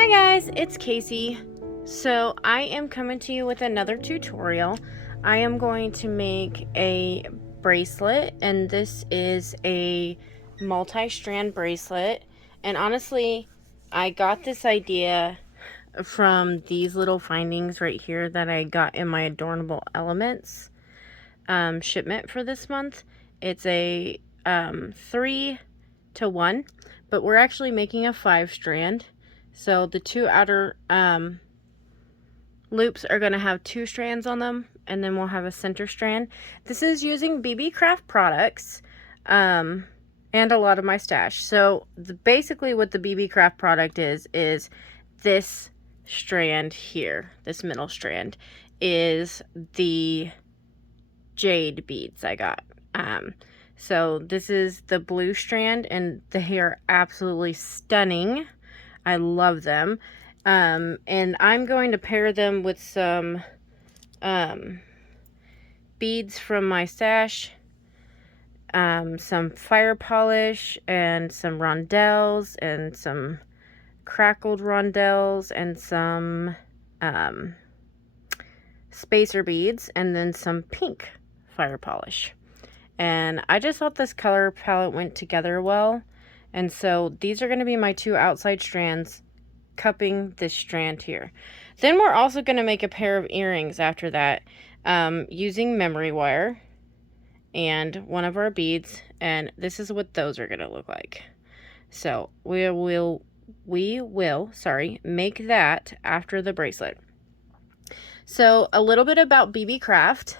Hi guys, it's Casey. So I am coming to you with another tutorial. I am going to make a bracelet, and this is a multi-strand bracelet. And honestly, I got this idea from these little findings right here that I got in my Adornable Elements shipment for this month. It's a 3-to-1, but we're actually making a 5-strand. So the two outer loops are going to have 2 strands on them, and then we'll have a center strand. This is using Beebeecraft products and a lot of my stash. So basically what the Beebeecraft product is this strand here. This middle strand is the Jade beads I got. So this is the blue strand, and they are absolutely stunning. I love them. And I'm going to pair them with some beads from my stash, some fire polish, and some rondelles, and some crackled rondelles, and some spacer beads, and then some pink fire polish. And I just thought this color palette went together well. And so these are going to be my 2 outside strands, cupping this strand here. Then we're also going to make a pair of earrings after that, using memory wire and one of our beads. And this is what those are going to look like. So we will make that after the bracelet. So a little bit about Beebeecraft.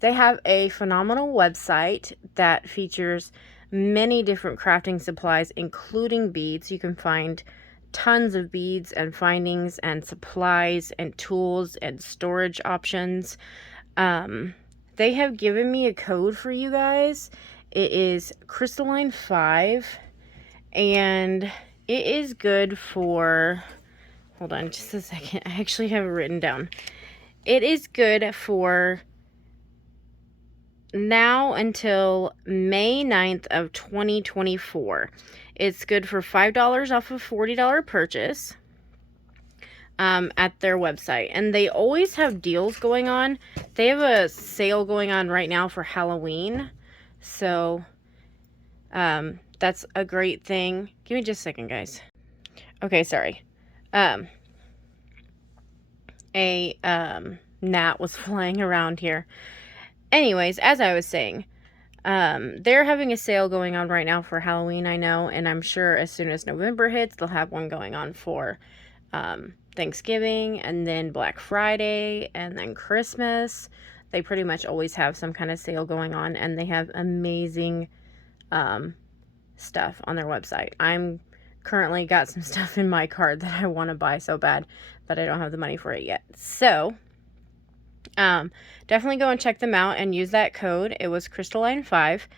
They have a phenomenal website that features many different crafting supplies, including beads. You can find tons of beads and findings and supplies and tools and storage options. They have given me a code for you guys. It is Crystalline 5, and it is good for, hold on just a second, I actually have it written down. It is good for now until May 9th of 2024. It's good for $5 off a $40 purchase at their website. And they always have deals going on. They have a sale going on right now for Halloween. So that's a great thing. Give me just a second, guys. Okay, sorry. A gnat was flying around here. Anyways, as I was saying, they're having a sale going on right now for Halloween, I know, and I'm sure as soon as November hits, they'll have one going on for Thanksgiving, and then Black Friday, and then Christmas. They pretty much always have some kind of sale going on, and they have amazing stuff on their website. I'm currently got some stuff in my cart that I want to buy so bad, but I don't have the money for it yet. So definitely go and check them out and use that code. It was Crystalline 5,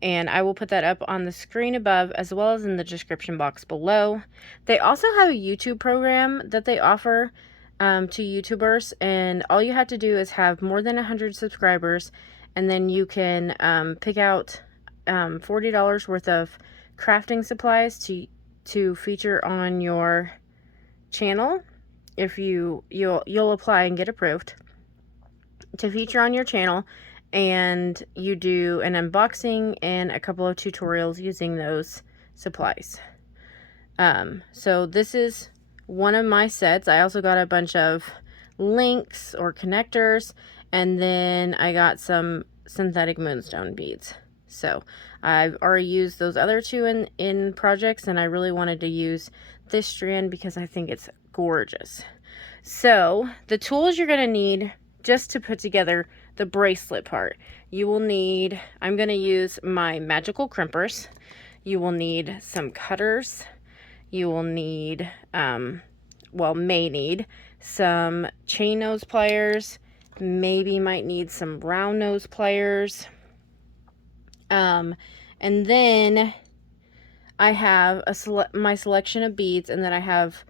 and I will put that up on the screen above as well as in the description box below. They also have a YouTube program that they offer to YouTubers, and all you have to do is have more than 100 subscribers, and then you can pick out $40 worth of crafting supplies to feature on your channel. If you'll apply and get approved to feature on your channel, and you do an unboxing and a couple of tutorials using those supplies. So this is one of my sets. I also got a bunch of links or connectors, and then I got some synthetic moonstone beads. So I've already used those other 2 in projects, and I really wanted to use this strand because I think it's gorgeous. So the tools you're going to need just to put together the bracelet part, you will need, I'm going to use my magical crimpers. You will need some cutters. You will need, may need some chain nose pliers. Maybe might need some round nose pliers. And then I have my selection of beads, and then I have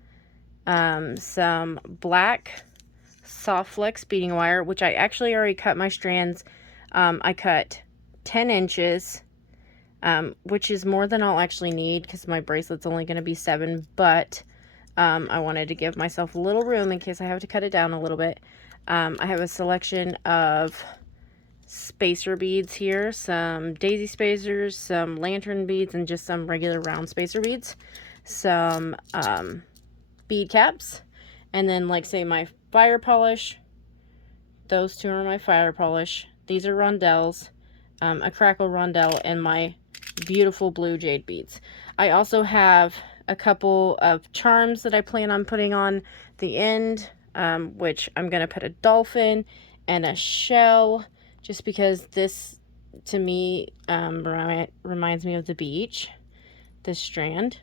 some black soft flex beading wire, which I actually already cut my strands. I cut 10 inches, which is more than I'll actually need because my bracelet's only going to be 7, but I wanted to give myself a little room in case I have to cut it down a little bit. I have a selection of spacer beads here, some daisy spacers, some lantern beads, and just some regular round spacer beads. Some bead caps, and then like say my fire polish. Those two are my fire polish. These are rondelles, a crackle rondelle, and my beautiful blue jade beads. I also have a couple of charms that I plan on putting on the end, which I'm going to put a dolphin and a shell, just because this, to me, reminds me of the beach, this strand.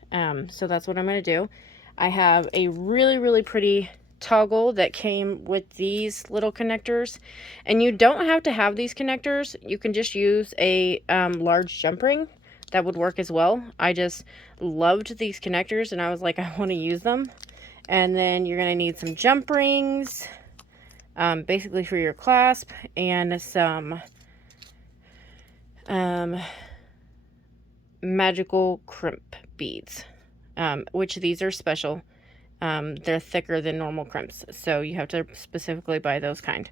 So that's what I'm going to do. I have a really, really pretty toggle that came with these little connectors, and you don't have to have these connectors. You can just use a large jump ring. That would work as well. I just loved these connectors and I was like, I want to use them. And then you're going to need some jump rings, basically for your clasp, and some magical crimp beads, which these are special. They're thicker than normal crimps, so you have to specifically buy those kind.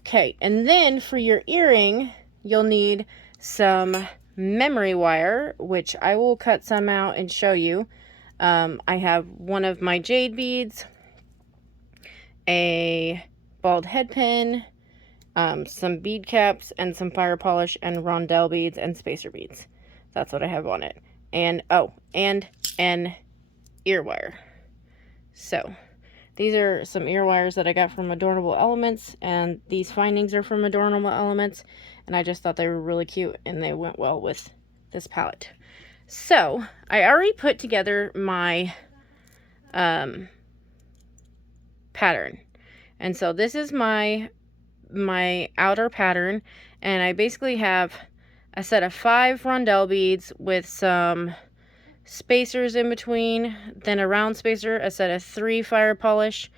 Okay, and then for your earring, you'll need some memory wire, which I will cut some out and show you. I have one of my jade beads, a bald head pin, some bead caps, and some fire polish and rondelle beads and spacer beads. That's what I have on it. And oh, and an ear wire. So these are some ear wires that I got from Adornable Elements, and these findings are from Adornable Elements, and I just thought they were really cute and they went well with this palette. So I already put together my pattern, and so this is my outer pattern, and I basically have a set of 5 rondelle beads with some spacers in between, then a round spacer, a set of 3 fire polish.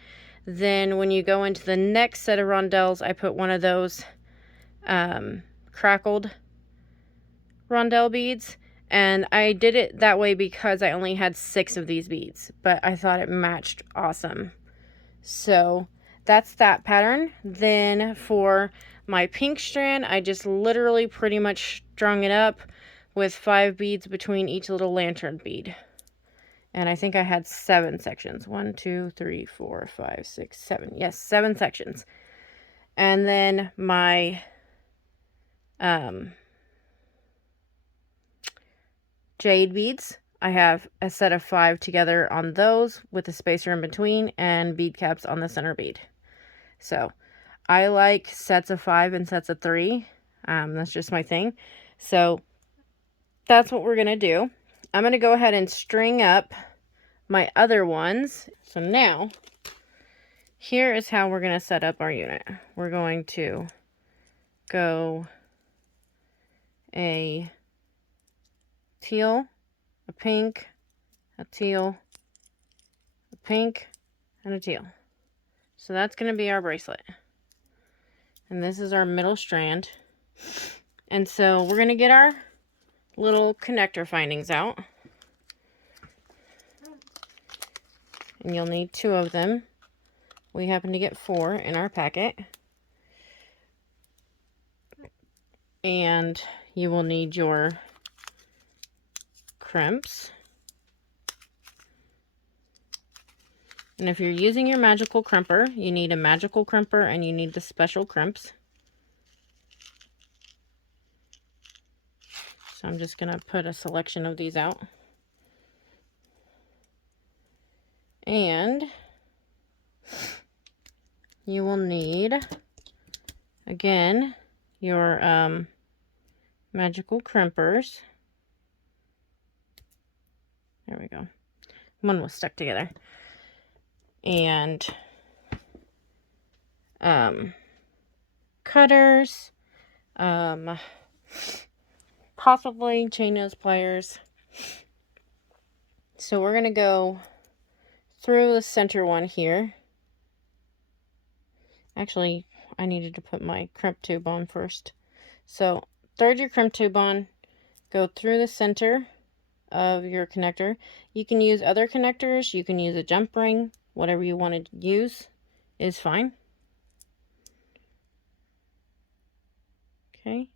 Then when you go into the next set of rondelles, I put one of those crackled rondelle beads, and I did it that way because I only had 6 of these beads, but I thought it matched awesome. So that's that pattern. Then for my pink strand, I just literally pretty much strung it up with 5 beads between each little lantern bead. And I think I had 7 sections. 1, 2, 3, 4, 5, 6, 7. Yes, 7 sections. And then my jade beads, I have a set of 5 together on those with a spacer in between and bead caps on the center bead. So I like sets of 5 and sets of 3. That's just my thing. So that's what we're going to do. I'm going to go ahead and string up my other ones. So now, here is how we're going to set up our unit. We're going to go a teal, a pink, a teal, a pink, and a teal. So that's going to be our bracelet. And this is our middle strand. And so we're going to get our little connector findings out. And you'll need 2 of them. We happen to get 4 in our packet. And you will need your crimps. And if you're using your magical crimper, you need a magical crimper and you need the special crimps. So I'm just going to put a selection of these out. And you will need, again, your magical crimpers. There we go. One was stuck together. And cutters, possibly chain nose pliers. So we're going to go through the center one here. Actually, I needed to put my crimp tube on first. So thread your crimp tube on, go through the center of your connector. You can use other connectors, you can use a jump ring, whatever you want to use is fine. Okay,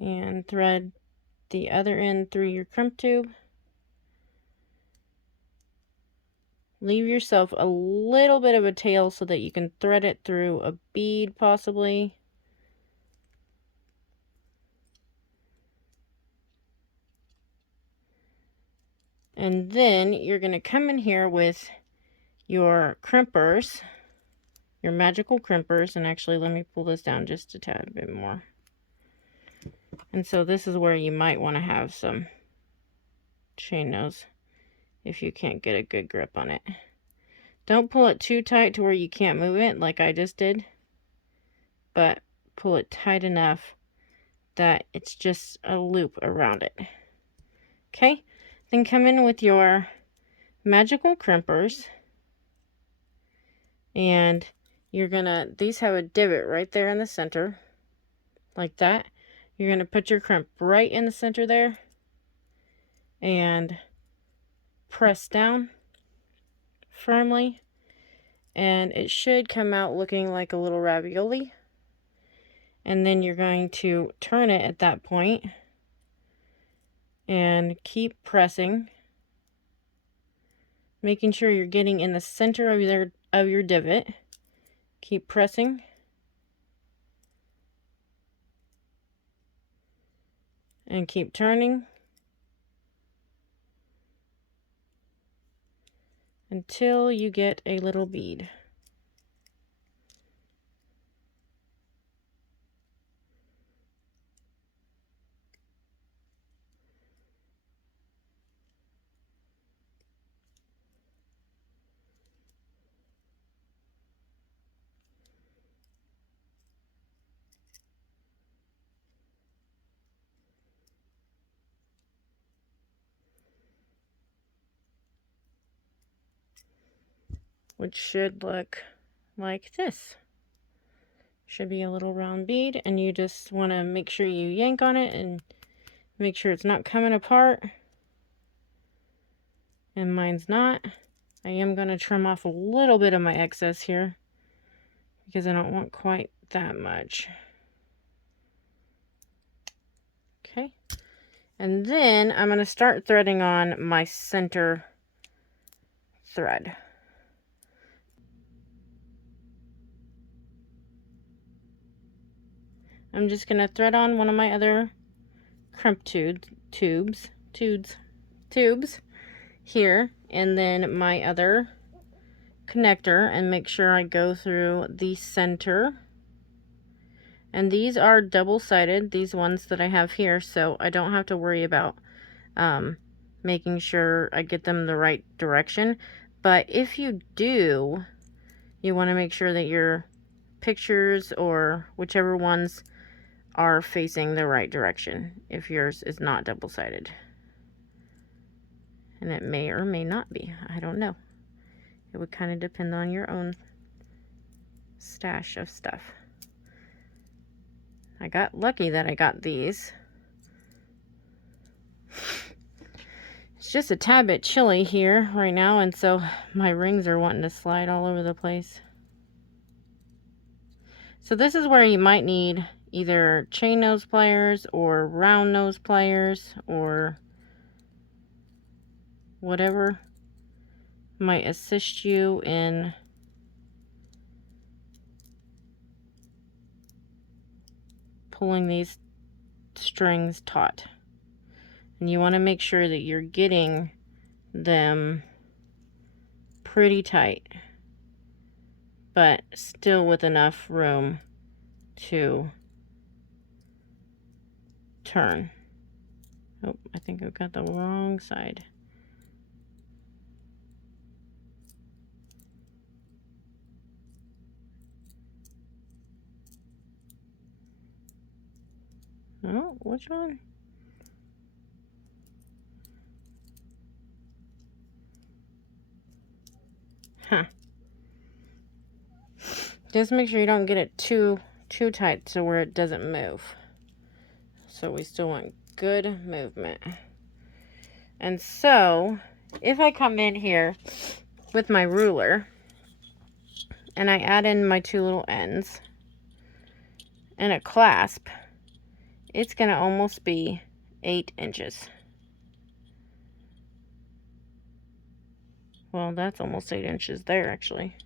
and thread the other end through your crimp tube. Leave yourself a little bit of a tail so that you can thread it through a bead possibly. And then you're going to come in here with your crimpers, your magical crimpers, and actually let me pull this down just a tad bit more. And so this is where you might want to have some chain nose if you can't get a good grip on it. Don't pull it too tight to where you can't move it like I just did, but pull it tight enough that it's just a loop around it. Okay, then come in with your magical crimpers, and you're gonna, these have a divot right there in the center, like that. You're gonna put your crimp right in the center there and press down firmly, and it should come out looking like a little ravioli. And then you're going to turn it at that point and keep pressing, making sure you're getting in the center of your divot. Keep pressing and keep turning until you get a little bead. Which should look like this. Should be a little round bead, and you just want to make sure you yank on it and make sure it's not coming apart. And mine's not. I am going to trim off a little bit of my excess here because I don't want quite that much. Okay, and then I'm going to start threading on my center thread. I'm just going to thread on one of my other crimp tubes here, and then my other connector, and make sure I go through the center. And these are double-sided, these ones that I have here, so I don't have to worry about making sure I get them the right direction. But if you do, you want to make sure that your pictures or whichever ones are facing the right direction if yours is not double-sided. And it may or may not be, I don't know. It would kind of depend on your own stash of stuff. I got lucky that I got these. It's just a tad bit chilly here right now, and so my rings are wanting to slide all over the place. So this is where you might need either chain nose pliers or round nose pliers or whatever might assist you in pulling these strings taut. And you want to make sure that you're getting them pretty tight, but still with enough room to turn. Oh, I think I've got the wrong side. Oh, which one? Huh. Just make sure you don't get it too tight to where it doesn't move. So we still want good movement. And so if I come in here with my ruler and I add in my 2 little ends and a clasp, it's going to almost be 8 inches. Well, that's almost 8 inches there, actually.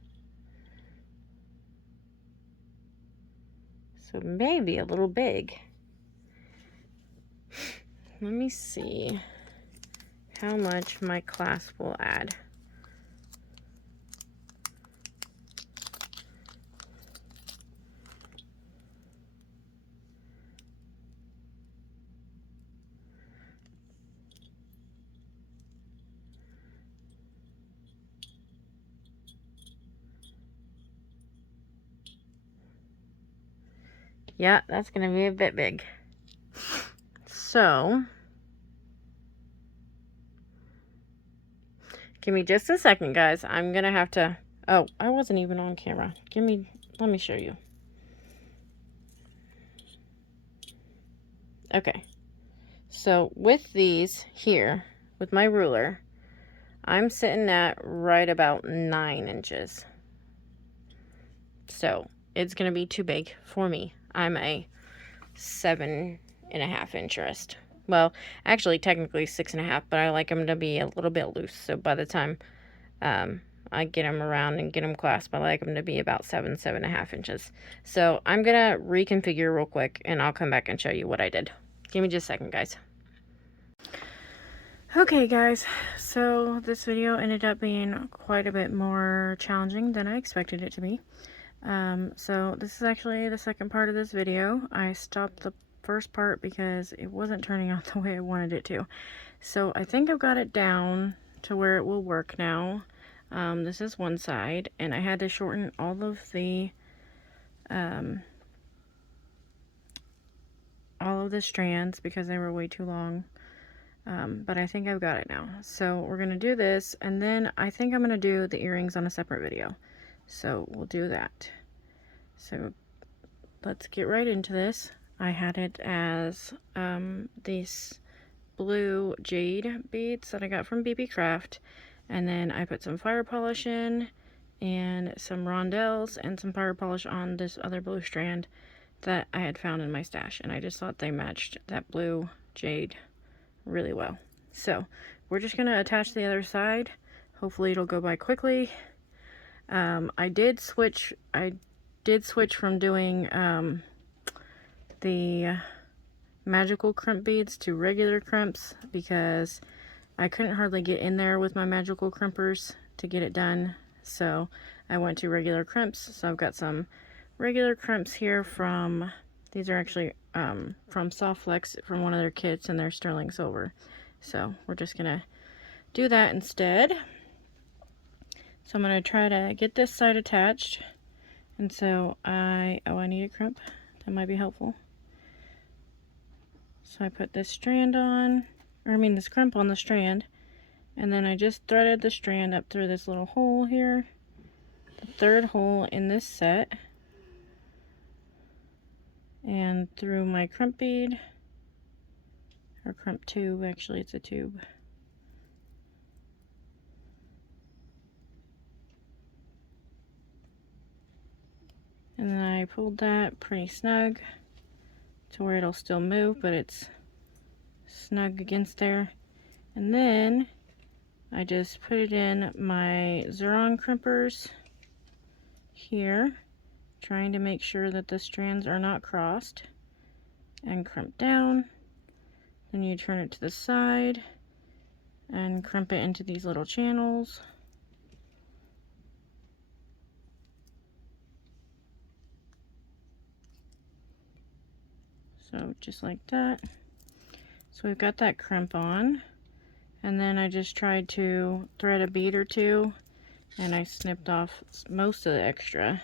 So maybe a little big. Let me see how much my clasp will add. Yeah, that's going to be a bit big. So, give me just a second, guys. I'm going to have to... Oh, I wasn't even on camera. Let me show you. Okay. So, with these here, with my ruler, I'm sitting at right about 9 inches. So, it's going to be too big for me. I'm a 7.5 inch wrist. Well, actually, technically 6.5, but I like them to be a little bit loose. So by the time I get them around and get them clasped, I like them to be about 7.5 inches. So I'm gonna reconfigure real quick, and I'll come back and show you what I did. Give me just a second, guys. Okay, guys. So this video ended up being quite a bit more challenging than I expected it to be. So this is actually the second part of this video. I stopped the first part because it wasn't turning out the way I wanted it to. So I think I've got it down to where it will work now. This is one side, and I had to shorten all of the strands because they were way too long. But I think I've got it now. So we're gonna do this, and then I think I'm gonna do the earrings on a separate video. So we'll do that. So let's get right into this. I had it as these blue Jade beads that I got from Beebeecraft, and then I put some fire polish in and some rondelles and some fire polish on this other blue strand that I had found in my stash, and I just thought they matched that blue Jade really well. So we're just gonna attach the other side. Hopefully it'll go by quickly. I did switch from doing the magical crimp beads to regular crimps because I couldn't hardly get in there with my magical crimpers to get it done. So I went to regular crimps. So I've got some regular crimps here from, these are actually from Soft Flex, from one of their kits, and they're sterling silver. So we're just gonna do that instead. So I'm gonna try to get this side attached. And so I need a crimp. That might be helpful. So I put this strand on, or I mean this crimp on the strand, and then I just threaded the strand up through this little hole here, the third hole in this set, and through my crimp bead, or crimp tube, actually it's a tube. And then I pulled that pretty snug to where it'll still move, but it's snug against there. And then I just put it in my Xeron crimpers here, trying to make sure that the strands are not crossed, and crimp down. Then you turn it to the side and crimp it into these little channels. So just like that. So we've got that crimp on, and then I just tried to thread a bead or two, and I snipped off most of the extra.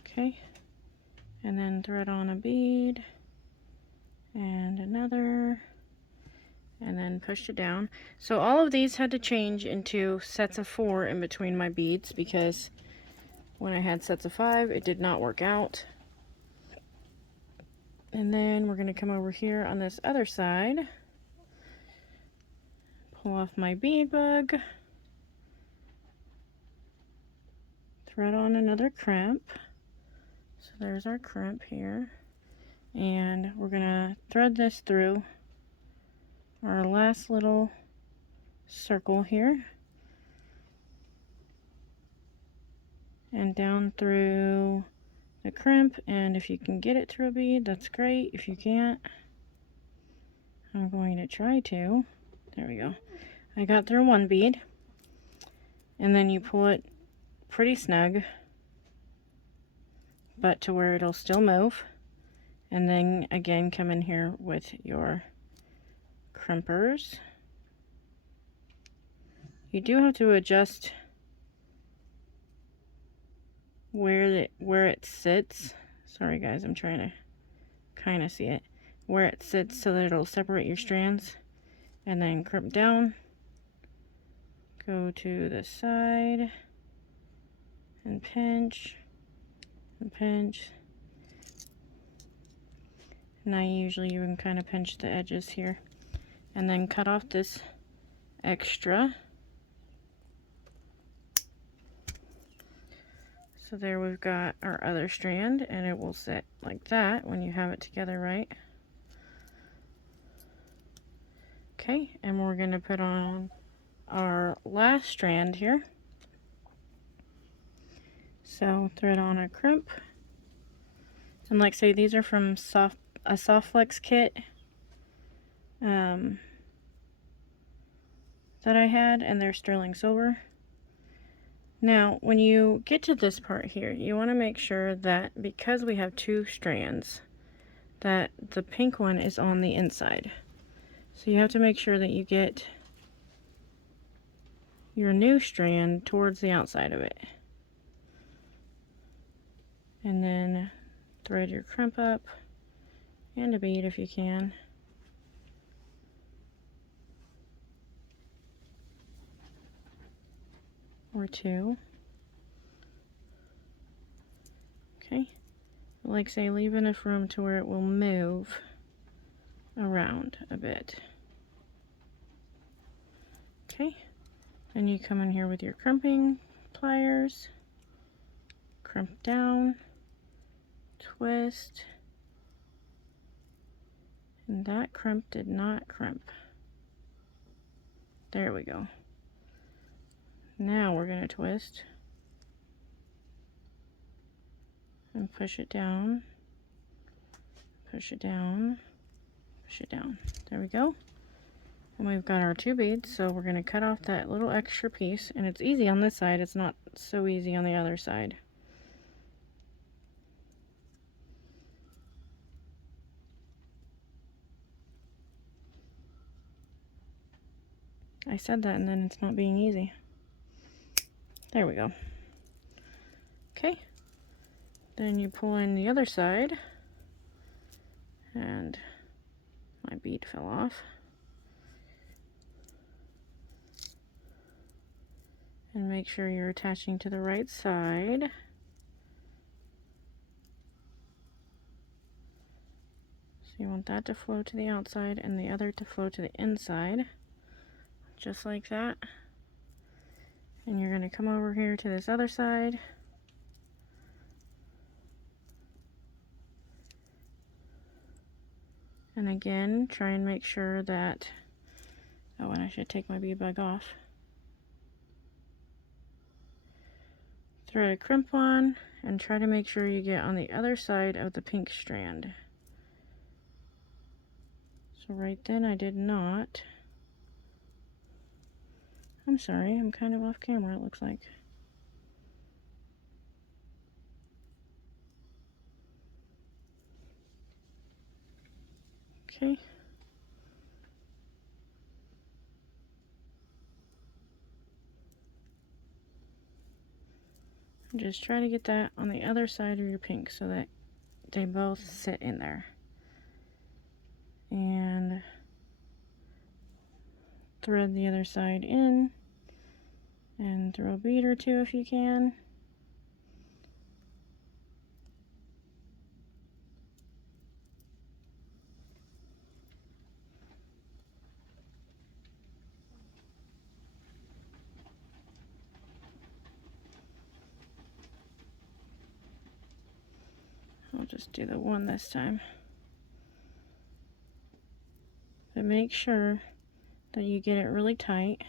Okay, and then thread on a bead and another, and then pushed it down. So all of these had to change into sets of 4 in between my beads because when I had sets of 5 it did not work out. And then we're going to come over here on this other side, pull off my bead bug, thread on another crimp. So there's our crimp here. And we're going to thread this through our last little circle here. And down through the crimp, and if you can get it through a bead, that's great. If you can't, I'm going to try to. There we go. I got through one bead, and then you pull it pretty snug, but to where it'll still move, and then again come in here with your crimpers. You do have to adjust where it sits. Sorry guys, I'm trying to kind of see it. Where it sits so that it'll separate your strands. And then crimp down. Go to the side. And pinch. And pinch. And I usually even kind of pinch the edges here. And then cut off this extra. So there we've got our other strand, and it will sit like that when you have it together right. Okay, and we're going to put on our last strand here. So thread on a crimp. And like I say, these are from a Soft Flex kit that I had, and they're sterling silver. Now, when you get to this part here, you want to make sure that because we have two strands, that the pink one is on the inside. So you have to make sure that you get your new strand towards the outside of it. And then thread your crimp up, and a bead if you can. Or two. Okay. Like say, leave enough room to where it will move around a bit. Okay. Then you come in here with your crimping pliers, crimp down, twist, and that crimp did not crimp. There we go. Now we're going to twist and push it down, push it down, push it down. There we go. And we've got our two beads, so we're going to cut off that little extra piece. And it's easy on this side, it's not so easy on the other side. I said that and then it's not being easy. There we go. Okay. Then you pull in the other side. And my bead fell off. And make sure you're attaching to the right side. So you want that to flow to the outside and the other to flow to the inside. Just like that. And you're going to come over here to this other side. And again, try and make sure that, oh, and I should take my bead bug off. Thread a crimp on and try to make sure you get on the other side of the pink strand. So right then I did not. I'm sorry, I'm kind of off camera, it looks like. Okay. Just try to get that on the other side of your pink so that they both sit in there. And thread the other side in and throw a bead or two if you can. I'll just do the one this time. But make sure that you get it really tight.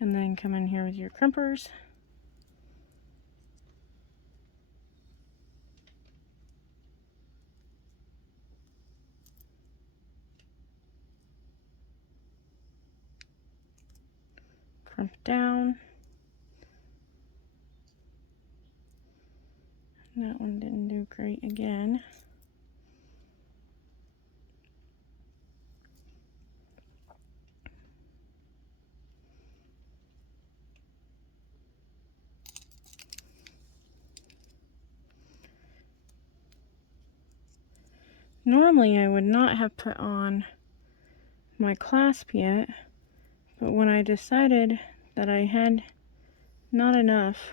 And then come in here with your crimpers. Crimp down. That one didn't do great again. Normally I would not have put on my clasp yet, but when I decided that I had not enough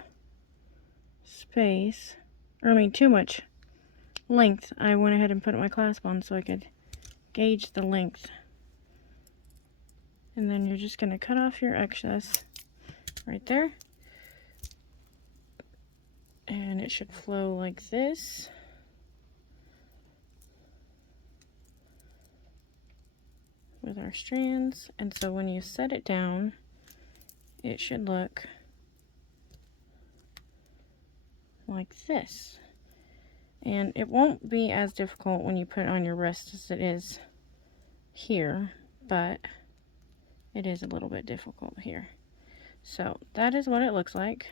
space, or I mean too much length, I went ahead and put my clasp on so I could gauge the length. And then you're just going to cut off your excess right there. And it should flow like this. With our strands. And so when you set it down, it should look like this. And it won't be as difficult when you put it on your wrist as it is here, but it is a little bit difficult here. So that is what it looks like.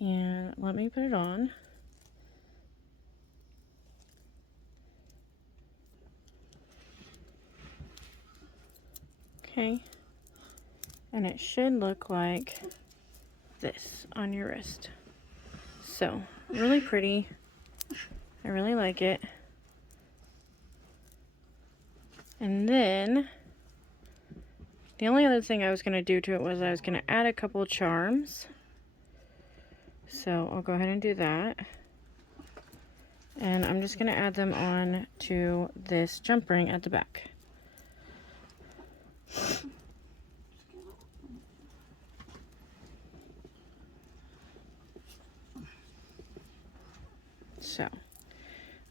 And let me put it on. Okay. And it should look like this on your wrist. So, really pretty. I really like it. And then, the only other thing I was going to do to it was I was going to add a couple of charms. So, I'll go ahead and do that. And I'm just going to add them on to this jump ring at the back. So,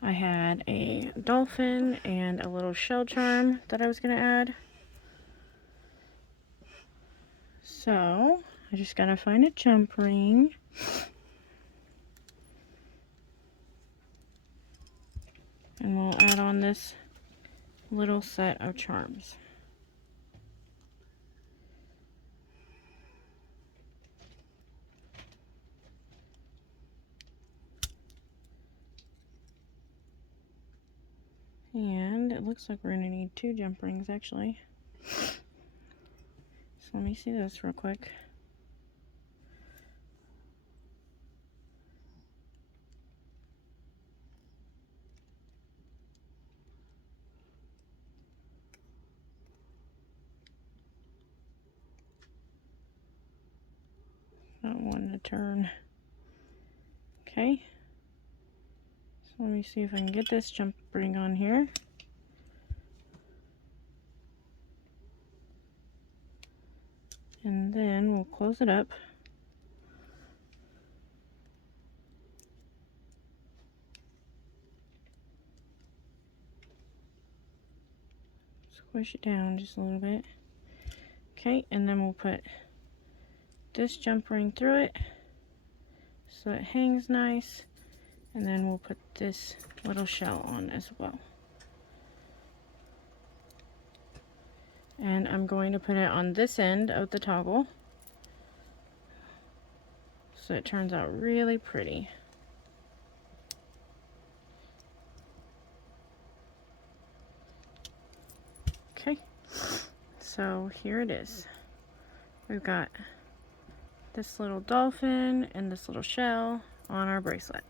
I had a dolphin and a little shell charm that I was going to add. So, I just got to find a jump ring. And we'll add on this little set of charms. And it looks like we're going to need 2 jump rings actually. So let me see this real quick. Not wanting to turn. Okay. So let me see if I can get this jump ring on here. And then we'll close it up. Squish it down just a little bit. Okay, and then we'll put this jump ring through it so it hangs nice. And then we'll put this little shell on as well. And I'm going to put it on this end of the toggle so it turns out really pretty. Okay, so here it is. We've got this little dolphin and this little shell on our bracelet.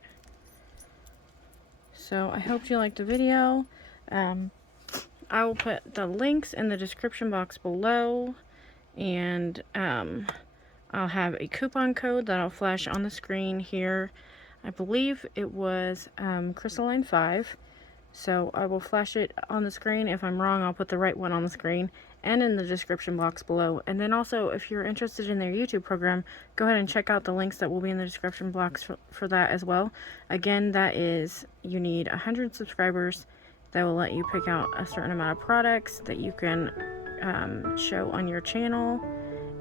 So I hope you liked the video. I will put the links in the description box below, and I'll have a coupon code that I'll flash on the screen here. I believe it was Crystalline 5. So I will flash it on the screen. If I'm wrong, I'll put the right one on the screen and in the description box below. And then also, if you're interested in their YouTube program, go ahead and check out the links that will be in the description box for that as well. Again, that is, you need 100 subscribers. That will let you pick out a certain amount of products that you can show on your channel,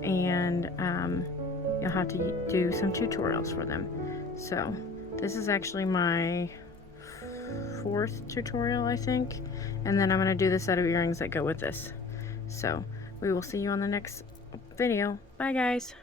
and you'll have to do some tutorials for them. So this is actually my 4th tutorial, I think, and then I'm going to do the set of earrings that go with this. So we will see you on the next video. Bye guys.